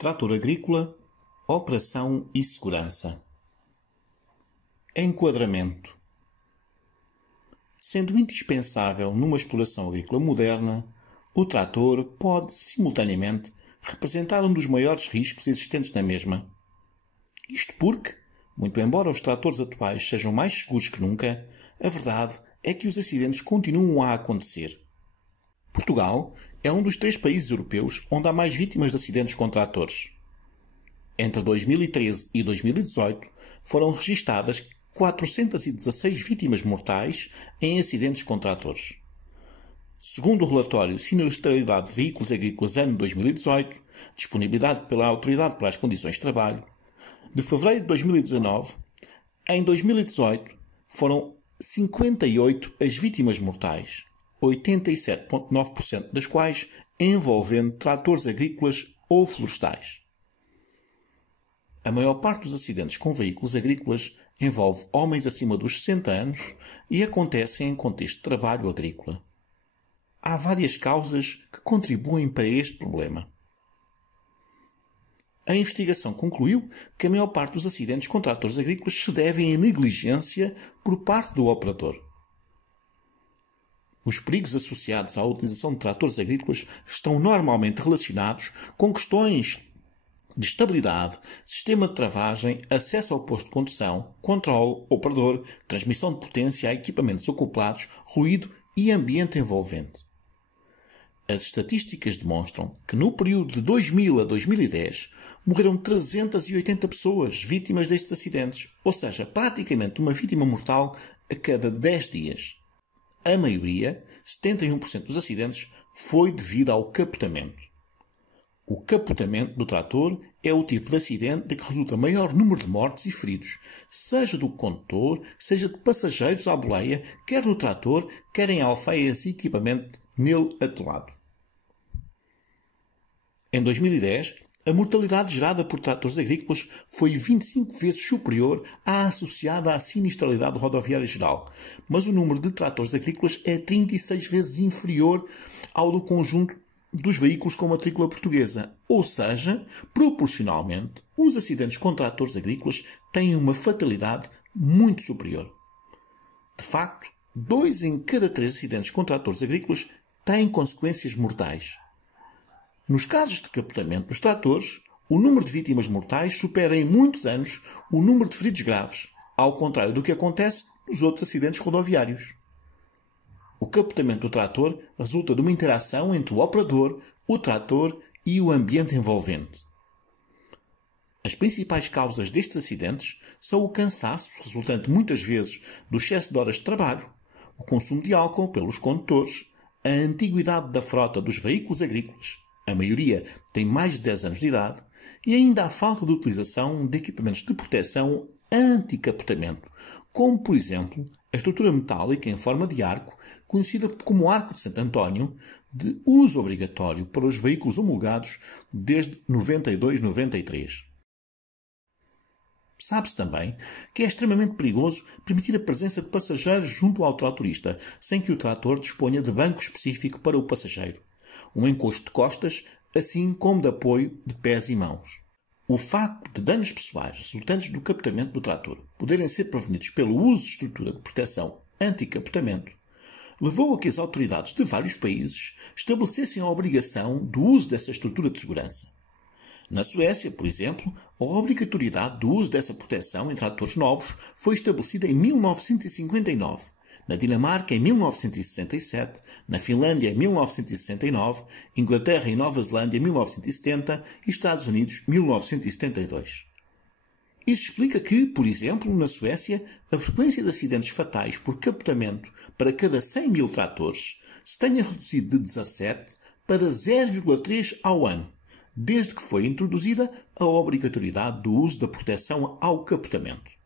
Trator agrícola, operação e segurança. Enquadramento. Sendo indispensável numa exploração agrícola moderna, o trator pode, simultaneamente, representar um dos maiores riscos existentes na mesma. Isto porque, muito embora os tratores atuais sejam mais seguros que nunca, a verdade é que os acidentes continuam a acontecer. Portugal é um dos 3 países europeus onde há mais vítimas de acidentes com tratores. Entre 2013 e 2018 foram registadas 416 vítimas mortais em acidentes com tratores. Segundo o relatório Sinistralidade de Veículos Agrícolas ano 2018, disponibilidade pela Autoridade para as Condições de Trabalho, de fevereiro de 2019, em 2018 foram 58 as vítimas mortais, 87,9% das quais envolvendo tratores agrícolas ou florestais. A maior parte dos acidentes com veículos agrícolas envolve homens acima dos 60 anos e acontecem em contexto de trabalho agrícola. Há várias causas que contribuem para este problema. A investigação concluiu que a maior parte dos acidentes com tratores agrícolas se devem à negligência por parte do operador. Os perigos associados à utilização de tratores agrícolas estão normalmente relacionados com questões de estabilidade, sistema de travagem, acesso ao posto de condução, controle, operador, transmissão de potência a equipamentos acoplados, ruído e ambiente envolvente. As estatísticas demonstram que no período de 2000 a 2010 morreram 380 pessoas vítimas destes acidentes, ou seja, praticamente uma vítima mortal a cada 10 dias. A maioria, 71% dos acidentes, foi devido ao capotamento. O capotamento do trator é o tipo de acidente de que resulta maior número de mortes e feridos, seja do condutor, seja de passageiros à boleia, quer no trator, quer em alfaias e equipamento nele atolado. Em 2010, a mortalidade gerada por tratores agrícolas foi 25 vezes superior à associada à sinistralidade rodoviária geral, mas o número de tratores agrícolas é 36 vezes inferior ao do conjunto dos veículos com matrícula portuguesa, ou seja, proporcionalmente, os acidentes com tratores agrícolas têm uma fatalidade muito superior. De facto, 2 em cada 3 acidentes com tratores agrícolas têm consequências mortais. Nos casos de capotamento dos tratores, o número de vítimas mortais supera em muitos anos o número de feridos graves, ao contrário do que acontece nos outros acidentes rodoviários. O capotamento do trator resulta de uma interação entre o operador, o trator e o ambiente envolvente. As principais causas destes acidentes são o cansaço, resultante muitas vezes do excesso de horas de trabalho, o consumo de álcool pelos condutores, a antiguidade da frota dos veículos agrícolas, a maioria tem mais de 10 anos de idade, e ainda a falta de utilização de equipamentos de proteção anti-capotamento, como, por exemplo, a estrutura metálica em forma de arco, conhecida como Arco de Santo António, de uso obrigatório para os veículos homologados desde 92-93. Sabe-se também que é extremamente perigoso permitir a presença de passageiros junto ao tratorista, sem que o trator disponha de banco específico para o passageiro, um encosto de costas, assim como de apoio de pés e mãos. O facto de danos pessoais resultantes do capotamento do trator poderem ser prevenidos pelo uso de estrutura de proteção anti-capotamento levou a que as autoridades de vários países estabelecessem a obrigação do uso dessa estrutura de segurança. Na Suécia, por exemplo, a obrigatoriedade do uso dessa proteção em tratores novos foi estabelecida em 1959, na Dinamarca em 1967, na Finlândia em 1969, Inglaterra e Nova Zelândia em 1970 e Estados Unidos em 1972. Isso explica que, por exemplo, na Suécia, a frequência de acidentes fatais por capotamento para cada 100 mil tratores se tenha reduzido de 17 para 0,3 ao ano, desde que foi introduzida a obrigatoriedade do uso da proteção ao capotamento.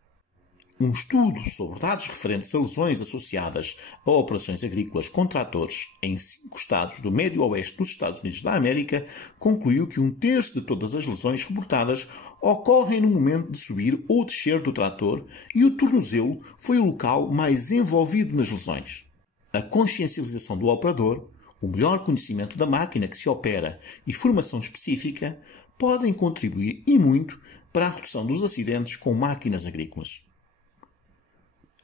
Um estudo sobre dados referentes a lesões associadas a operações agrícolas com tratores em 5 estados do médio oeste dos Estados Unidos da América concluiu que 1/3 de todas as lesões reportadas ocorrem no momento de subir ou descer do trator e o tornozelo foi o local mais envolvido nas lesões. A consciencialização do operador, o melhor conhecimento da máquina que se opera e formação específica podem contribuir e muito para a redução dos acidentes com máquinas agrícolas.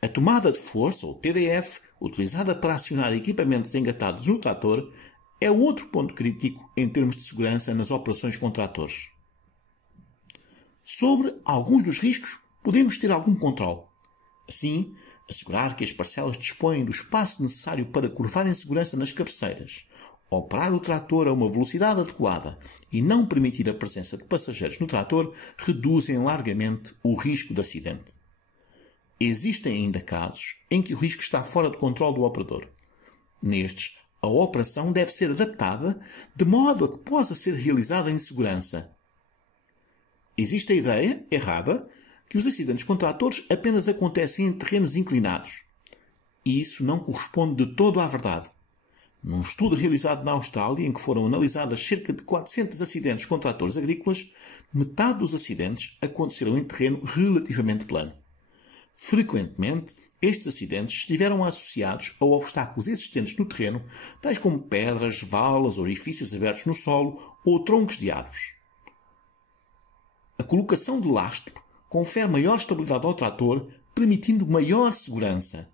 A tomada de força, ou TDF, utilizada para acionar equipamentos engatados no trator, é outro ponto crítico em termos de segurança nas operações com tratores. Sobre alguns dos riscos, podemos ter algum controle. Assim, assegurar que as parcelas dispõem do espaço necessário para curvar em segurança nas cabeceiras, operar o trator a uma velocidade adequada e não permitir a presença de passageiros no trator reduzem largamente o risco de acidente. Existem ainda casos em que o risco está fora de controle do operador. Nestes, a operação deve ser adaptada de modo a que possa ser realizada em segurança. Existe a ideia, errada, que os acidentes com tratores apenas acontecem em terrenos inclinados. E isso não corresponde de todo à verdade. Num estudo realizado na Austrália, em que foram analisadas cerca de 400 acidentes com tratores agrícolas, metade dos acidentes aconteceram em terreno relativamente plano. Frequentemente, estes acidentes estiveram associados a obstáculos existentes no terreno, tais como pedras, valas, orifícios abertos no solo ou troncos de árvores. A colocação de lastro confere maior estabilidade ao trator, permitindo maior segurança.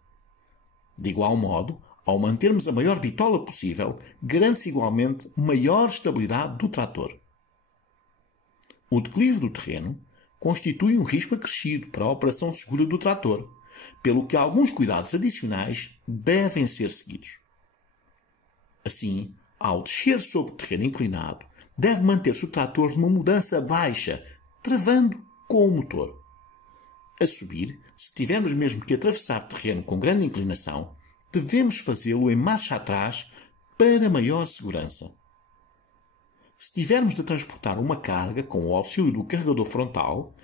De igual modo, ao mantermos a maior bitola possível, garante-se igualmente maior estabilidade do trator. O declive do terreno constitui um risco acrescido para a operação segura do trator, pelo que alguns cuidados adicionais devem ser seguidos. Assim, ao descer sobre o terreno inclinado, deve manter-se o trator numa mudança baixa, travando com o motor. A subir, se tivermos mesmo que atravessar terreno com grande inclinação, devemos fazê-lo em marcha atrás para maior segurança. Se tivermos de transportar uma carga com o auxílio do carregador frontal,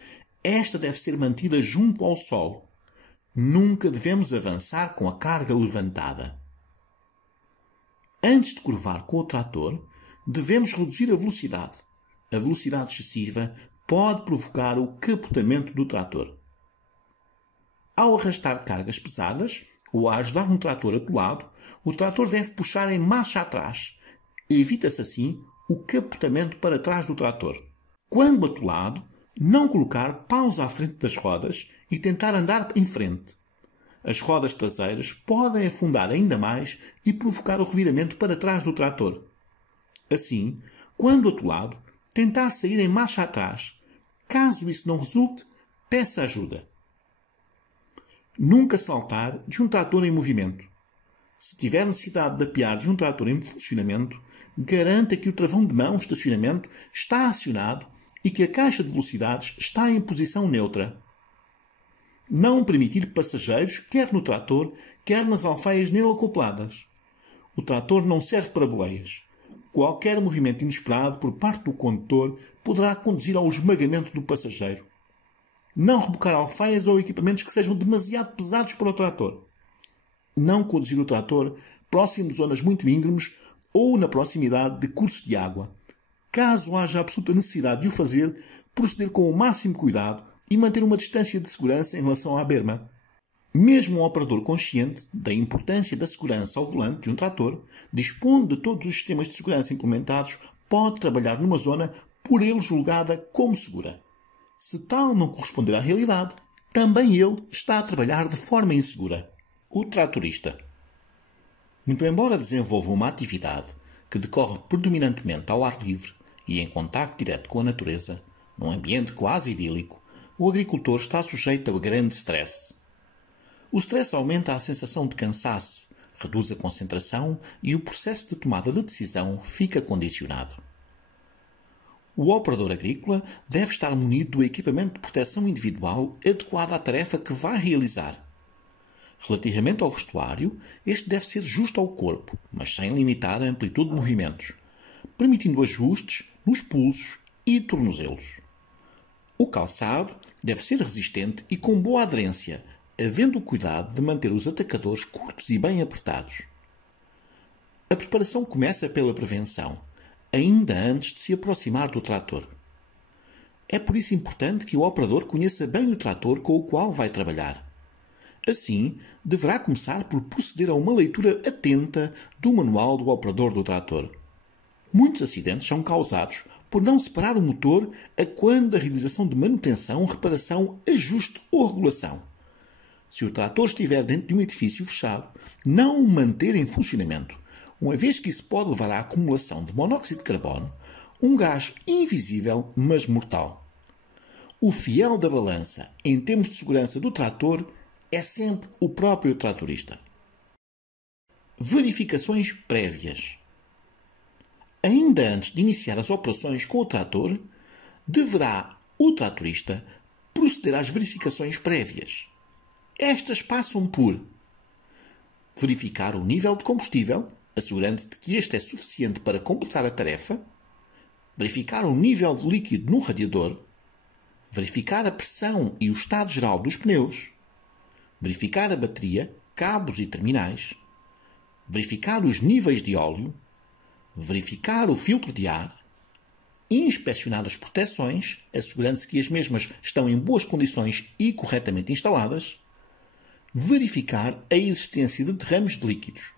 esta deve ser mantida junto ao solo. Nunca devemos avançar com a carga levantada. Antes de curvar com o trator, devemos reduzir a velocidade. A velocidade excessiva pode provocar o capotamento do trator. Ao arrastar cargas pesadas ou a ajudar um trator atolado, o trator deve puxar em marcha atrás. Evita-se assim o capotamento para trás do trator. Quando atolado, não colocar paus à frente das rodas e tentar andar em frente. As rodas traseiras podem afundar ainda mais e provocar o reviramento para trás do trator. Assim, quando atolado, tentar sair em marcha atrás. Caso isso não resulte, peça ajuda. Nunca saltar de um trator em movimento. Se tiver necessidade de apear de um trator em funcionamento, garanta que o travão de mão estacionamento está acionado e que a caixa de velocidades está em posição neutra. Não permitir passageiros quer no trator, quer nas alfaias nele acopladas. O trator não serve para boleias. Qualquer movimento inesperado por parte do condutor poderá conduzir ao esmagamento do passageiro. Não rebocar alfaias ou equipamentos que sejam demasiado pesados para o trator. Não conduzir o trator próximo de zonas muito íngremes ou na proximidade de cursos de água. Caso haja absoluta necessidade de o fazer, proceder com o máximo cuidado e manter uma distância de segurança em relação à berma. Mesmo um operador consciente da importância da segurança ao volante de um trator, dispondo de todos os sistemas de segurança implementados, pode trabalhar numa zona por ele julgada como segura. Se tal não corresponder à realidade, também ele está a trabalhar de forma insegura. O tratorista. Muito embora desenvolva uma atividade que decorre predominantemente ao ar livre e em contacto direto com a natureza, num ambiente quase idílico, o agricultor está sujeito a grande stress. O stress aumenta a sensação de cansaço, reduz a concentração e o processo de tomada de decisão fica condicionado. O operador agrícola deve estar munido do equipamento de proteção individual adequado à tarefa que vai realizar. Relativamente ao vestuário, este deve ser justo ao corpo, mas sem limitar a amplitude de movimentos, permitindo ajustes nos pulsos e tornozelos. O calçado deve ser resistente e com boa aderência, havendo o cuidado de manter os atacadores curtos e bem apertados. A preparação começa pela prevenção, ainda antes de se aproximar do trator. É por isso importante que o operador conheça bem o trator com o qual vai trabalhar. Assim, deverá começar por proceder a uma leitura atenta do manual do operador do trator. Muitos acidentes são causados por não separar o motor a quando da realização de manutenção, reparação, ajuste ou regulação. Se o trator estiver dentro de um edifício fechado, não o manter em funcionamento, uma vez que isso pode levar à acumulação de monóxido de carbono, um gás invisível, mas mortal. O fiel da balança, em termos de segurança do trator, é sempre o próprio tratorista. Verificações prévias. Ainda antes de iniciar as operações com o trator, deverá o tratorista proceder às verificações prévias. Estas passam por verificar o nível de combustível, assegurando-se que este é suficiente para completar a tarefa, verificar o nível de líquido no radiador, verificar a pressão e o estado geral dos pneus, verificar a bateria, cabos e terminais, verificar os níveis de óleo, verificar o filtro de ar, inspecionar as proteções, assegurando-se que as mesmas estão em boas condições e corretamente instaladas, verificar a existência de derrames de líquidos.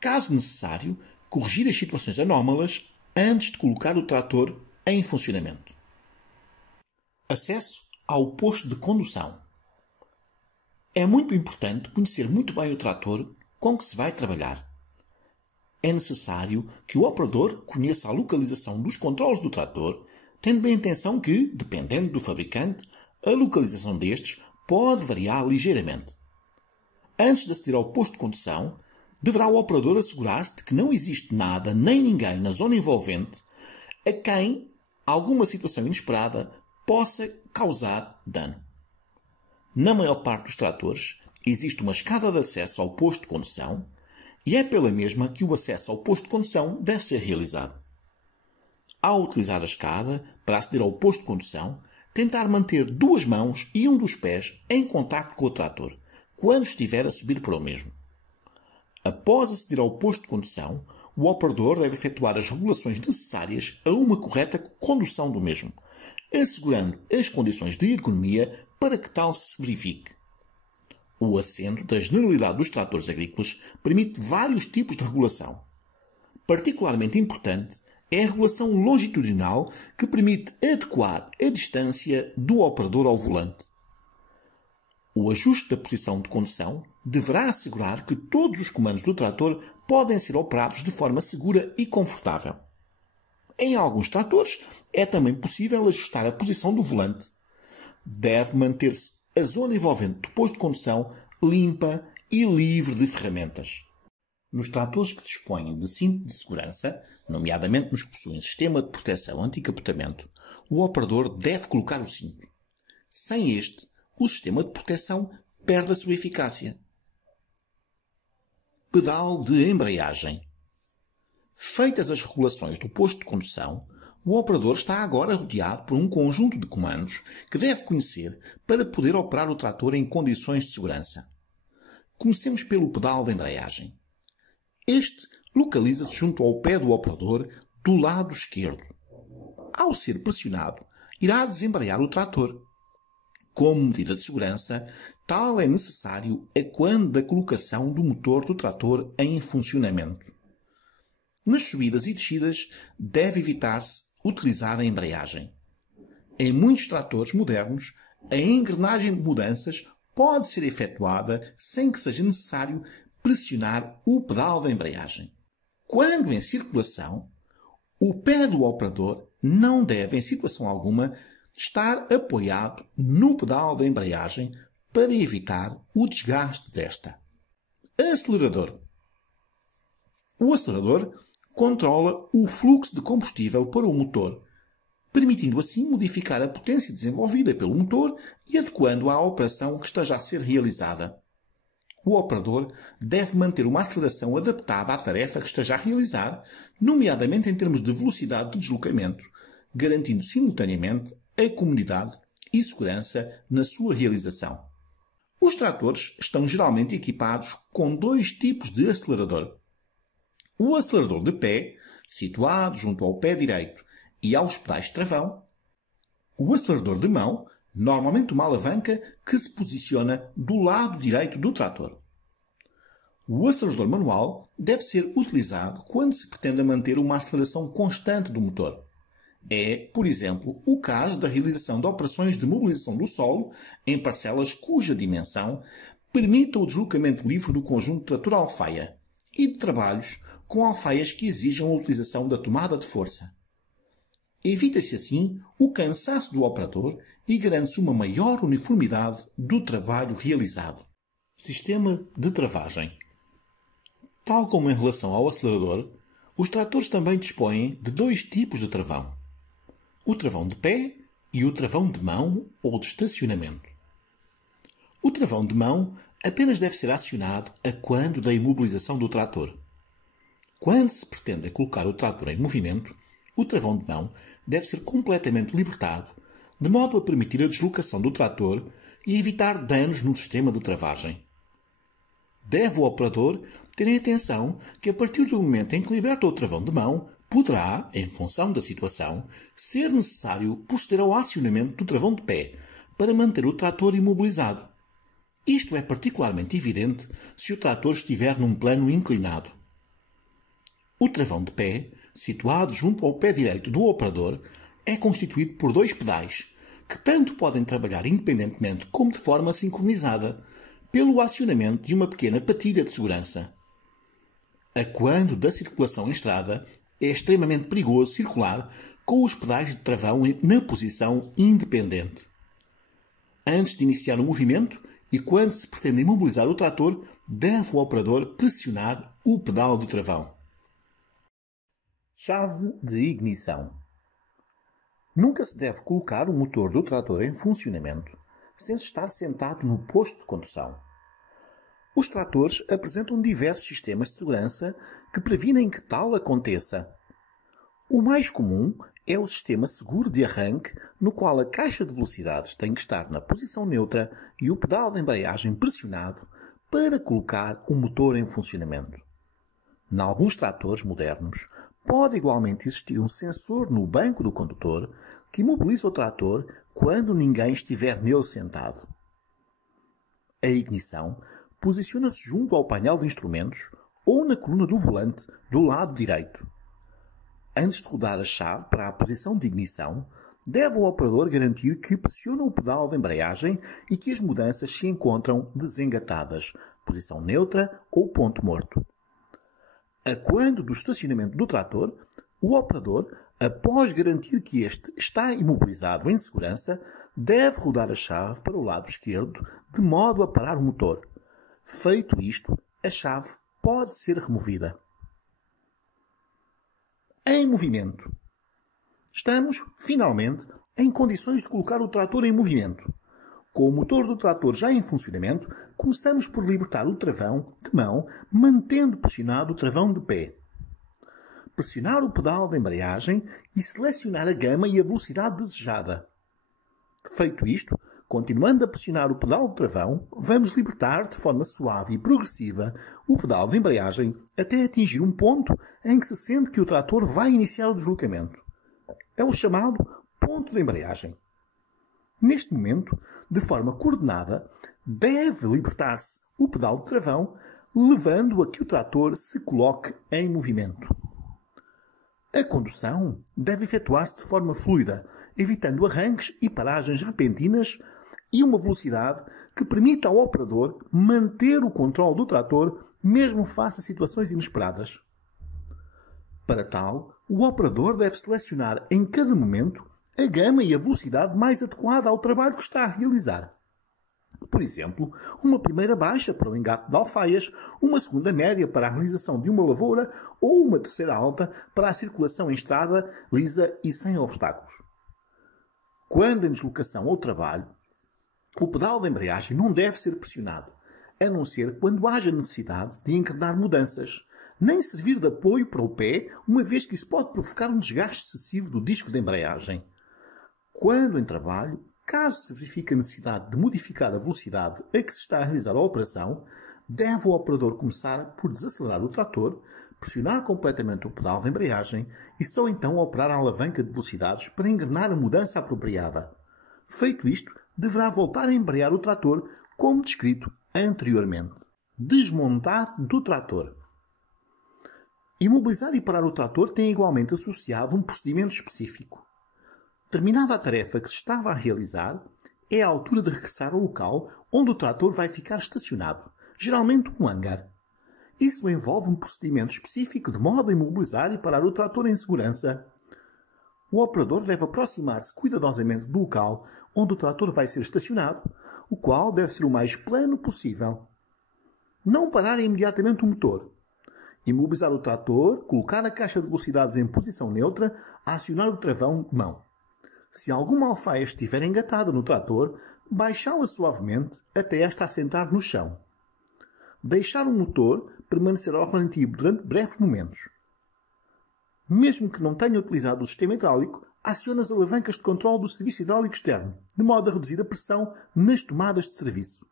Caso necessário, corrigir as situações anómalas antes de colocar o trator em funcionamento. Acesso ao posto de condução. É muito importante conhecer muito bem o trator com que se vai trabalhar. É necessário que o operador conheça a localização dos controles do trator, tendo bem atenção que, dependendo do fabricante, a localização destes pode variar ligeiramente. Antes de aceder ao posto de condução, deverá o operador assegurar-se de que não existe nada nem ninguém na zona envolvente a quem alguma situação inesperada possa causar dano. Na maior parte dos tratores, existe uma escada de acesso ao posto de condução e é pela mesma que o acesso ao posto de condução deve ser realizado. Ao utilizar a escada para aceder ao posto de condução, tentar manter duas mãos e um dos pés em contacto com o trator, quando estiver a subir para o mesmo. Após aceder ao posto de condução, o operador deve efetuar as regulações necessárias a uma correta condução do mesmo, assegurando as condições de ergonomia para que tal se verifique. O assento da generalidade dos tratores agrícolas permite vários tipos de regulação. Particularmente importante é a regulação longitudinal, que permite adequar a distância do operador ao volante. O ajuste da posição de condução deverá assegurar que todos os comandos do trator podem ser operados de forma segura e confortável. Em alguns tratores é também possível ajustar a posição do volante. Deve manter-se a zona envolvente do posto de condução limpa e livre de ferramentas. Nos tratores que dispõem de cinto de segurança, nomeadamente nos que possuem sistema de proteção anti-capotamento, o operador deve colocar o cinto. Sem este, o sistema de proteção perde a sua eficácia. Pedal de embreagem. Feitas as regulações do posto de condução, o operador está agora rodeado por um conjunto de comandos que deve conhecer para poder operar o trator em condições de segurança. Comecemos pelo pedal de embreagem. Este localiza-se junto ao pé do operador do lado esquerdo. Ao ser pressionado, irá desembrear o trator. Como medida de segurança, tal é necessário a quando da colocação do motor do trator em funcionamento. Nas subidas e descidas, deve evitar-se utilizar a embreagem. Em muitos tratores modernos, a engrenagem de mudanças pode ser efetuada sem que seja necessário pressionar o pedal da embreagem. Quando em circulação, o pé do operador não deve, em situação alguma, estar apoiado no pedal da embreagem para evitar o desgaste desta. Acelerador. O acelerador controla o fluxo de combustível para o motor, permitindo assim modificar a potência desenvolvida pelo motor e adequando-a à operação que esteja a ser realizada. O operador deve manter uma aceleração adaptada à tarefa que esteja a realizar, nomeadamente em termos de velocidade de deslocamento, garantindo simultaneamente a comodidade e segurança na sua realização. Os tratores estão geralmente equipados com dois tipos de acelerador. O acelerador de pé, situado junto ao pé direito e aos pedais de travão. O acelerador de mão, normalmente uma alavanca que se posiciona do lado direito do trator. O acelerador manual deve ser utilizado quando se pretende manter uma aceleração constante do motor. É, por exemplo, o caso da realização de operações de mobilização do solo em parcelas cuja dimensão permita o deslocamento livre do conjunto trator-alfaia e de trabalhos com alfaias que exijam a utilização da tomada de força. Evita-se assim o cansaço do operador e garante-se uma maior uniformidade do trabalho realizado. Sistema de travagem. Tal como em relação ao acelerador, os tratores também dispõem de dois tipos de travão: o travão de pé e o travão de mão ou de estacionamento. O travão de mão apenas deve ser acionado a quando da imobilização do trator. Quando se pretende colocar o trator em movimento, o travão de mão deve ser completamente libertado, de modo a permitir a deslocação do trator e evitar danos no sistema de travagem. Deve o operador ter em atenção que a partir do momento em que liberta o travão de mão, poderá, em função da situação, ser necessário proceder ao acionamento do travão de pé para manter o trator imobilizado. Isto é particularmente evidente se o trator estiver num plano inclinado. O travão de pé, situado junto ao pé direito do operador, é constituído por dois pedais, que tanto podem trabalhar independentemente como de forma sincronizada, pelo acionamento de uma pequena patilha de segurança. A quando da circulação em estrada, é extremamente perigoso circular com os pedais de travão na posição independente. Antes de iniciar o movimento e quando se pretende imobilizar o trator, deve o operador pressionar o pedal de travão. Chave de ignição. Nunca se deve colocar o motor do trator em funcionamento sem se estar sentado no posto de condução. Os tratores apresentam diversos sistemas de segurança que previnem que tal aconteça. O mais comum é o sistema seguro de arranque, no qual a caixa de velocidades tem que estar na posição neutra e o pedal de embreagem pressionado para colocar o motor em funcionamento. Em alguns tratores modernos, pode igualmente existir um sensor no banco do condutor que imobiliza o trator quando ninguém estiver nele sentado. A ignição posiciona-se junto ao painel de instrumentos ou na coluna do volante do lado direito. Antes de rodar a chave para a posição de ignição, deve o operador garantir que pressiona o pedal de embreagem e que as mudanças se encontram desengatadas, posição neutra ou ponto morto. A quando do estacionamento do trator, o operador, após garantir que este está imobilizado em segurança, deve rodar a chave para o lado esquerdo de modo a parar o motor. Feito isto, a chave pode ser removida. Em movimento. Estamos, finalmente, em condições de colocar o trator em movimento. Com o motor do trator já em funcionamento, começamos por libertar o travão de mão, mantendo pressionado o travão de pé. Pressionar o pedal de embreagem e selecionar a gama e a velocidade desejada. Feito isto, continuando a pressionar o pedal de travão, vamos libertar de forma suave e progressiva o pedal de embreagem até atingir um ponto em que se sente que o trator vai iniciar o deslocamento. É o chamado ponto de embreagem. Neste momento, de forma coordenada, deve libertar-se o pedal de travão, levando a que o trator se coloque em movimento. A condução deve efetuar-se de forma fluida, evitando arranques e paragens repentinas e uma velocidade que permita ao operador manter o controle do trator mesmo face a situações inesperadas. Para tal, o operador deve selecionar em cada momento a gama e a velocidade mais adequada ao trabalho que está a realizar. Por exemplo, uma primeira baixa para o engate de alfaias, uma segunda média para a realização de uma lavoura ou uma terceira alta para a circulação em estrada lisa e sem obstáculos. Quando em deslocação ou trabalho, o pedal de embreagem não deve ser pressionado, a não ser quando haja necessidade de encarnar mudanças, nem servir de apoio para o pé, uma vez que isso pode provocar um desgaste excessivo do disco de embreagem. Quando em trabalho, caso se verifique a necessidade de modificar a velocidade a que se está a realizar a operação, deve o operador começar por desacelerar o trator, pressionar completamente o pedal de embreagem e só então operar a alavanca de velocidades para engrenar a mudança apropriada. Feito isto, deverá voltar a embrear o trator como descrito anteriormente. Desmontar do trator. Imobilizar e parar o trator tem igualmente associado um procedimento específico. Terminada a tarefa que se estava a realizar, é a altura de regressar ao local onde o trator vai ficar estacionado, geralmente um hangar. Isso envolve um procedimento específico de modo a imobilizar e parar o trator em segurança. O operador deve aproximar-se cuidadosamente do local onde o trator vai ser estacionado, o qual deve ser o mais plano possível. Não parar imediatamente o motor. Imobilizar o trator, colocar a caixa de velocidades em posição neutra, acionar o travão de mão. Se alguma alfaia estiver engatada no trator, baixá-la suavemente até esta assentar no chão. Deixar o motor permanecer ao relativo durante breves momentos. Mesmo que não tenha utilizado o sistema hidráulico, acione as alavancas de controle do serviço hidráulico externo, de modo a reduzir a pressão nas tomadas de serviço.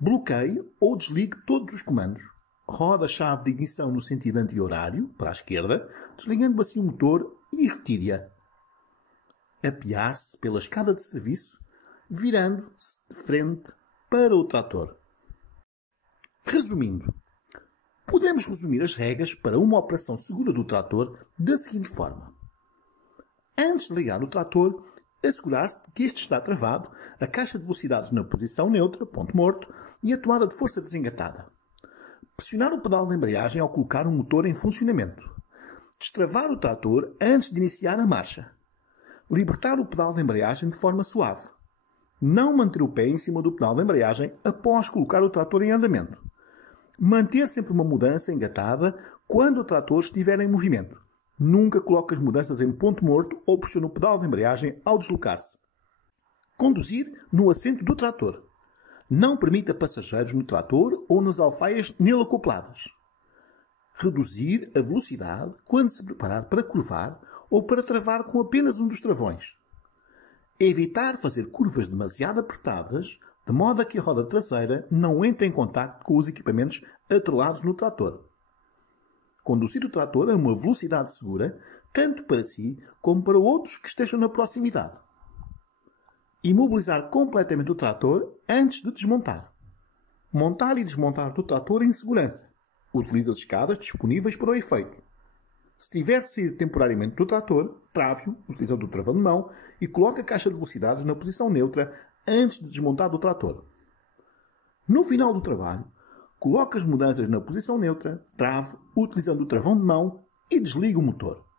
Bloqueie ou desligue todos os comandos. Roda a chave de ignição no sentido anti-horário, para a esquerda, desligando assim o motor e retire-a. Apear-se pela escada de serviço, virando-se de frente para o trator. Resumindo, podemos resumir as regras para uma operação segura do trator da seguinte forma. Antes de ligar o trator, assegurar-se de que este está travado, a caixa de velocidades na posição neutra, ponto morto, e a tomada de força desengatada. Pressionar o pedal de embreagem ao colocar o motor em funcionamento. Destravar o trator antes de iniciar a marcha. Libertar o pedal de embreagem de forma suave. Não manter o pé em cima do pedal de embreagem após colocar o trator em andamento. Manter sempre uma mudança engatada quando o trator estiver em movimento. Nunca coloque as mudanças em ponto morto ou pressione o pedal de embreagem ao deslocar-se. Conduzir no assento do trator. Não permita passageiros no trator ou nas alfaias nele acopladas. Reduzir a velocidade quando se preparar para curvar ou para travar com apenas um dos travões. Evitar fazer curvas demasiado apertadas, de modo a que a roda traseira não entre em contacto com os equipamentos atrelados no trator. Conduzir o trator a uma velocidade segura, tanto para si como para outros que estejam na proximidade. Imobilizar completamente o trator antes de desmontar. Montar e desmontar o trator em segurança. Utilize as escadas disponíveis para o efeito. Se tiver de sair temporariamente do trator, trave-o, utilizando o travão de mão, e coloque a caixa de velocidades na posição neutra antes de desmontar do trator. No final do trabalho, coloque as mudanças na posição neutra, trave, utilizando o travão de mão e desligue o motor.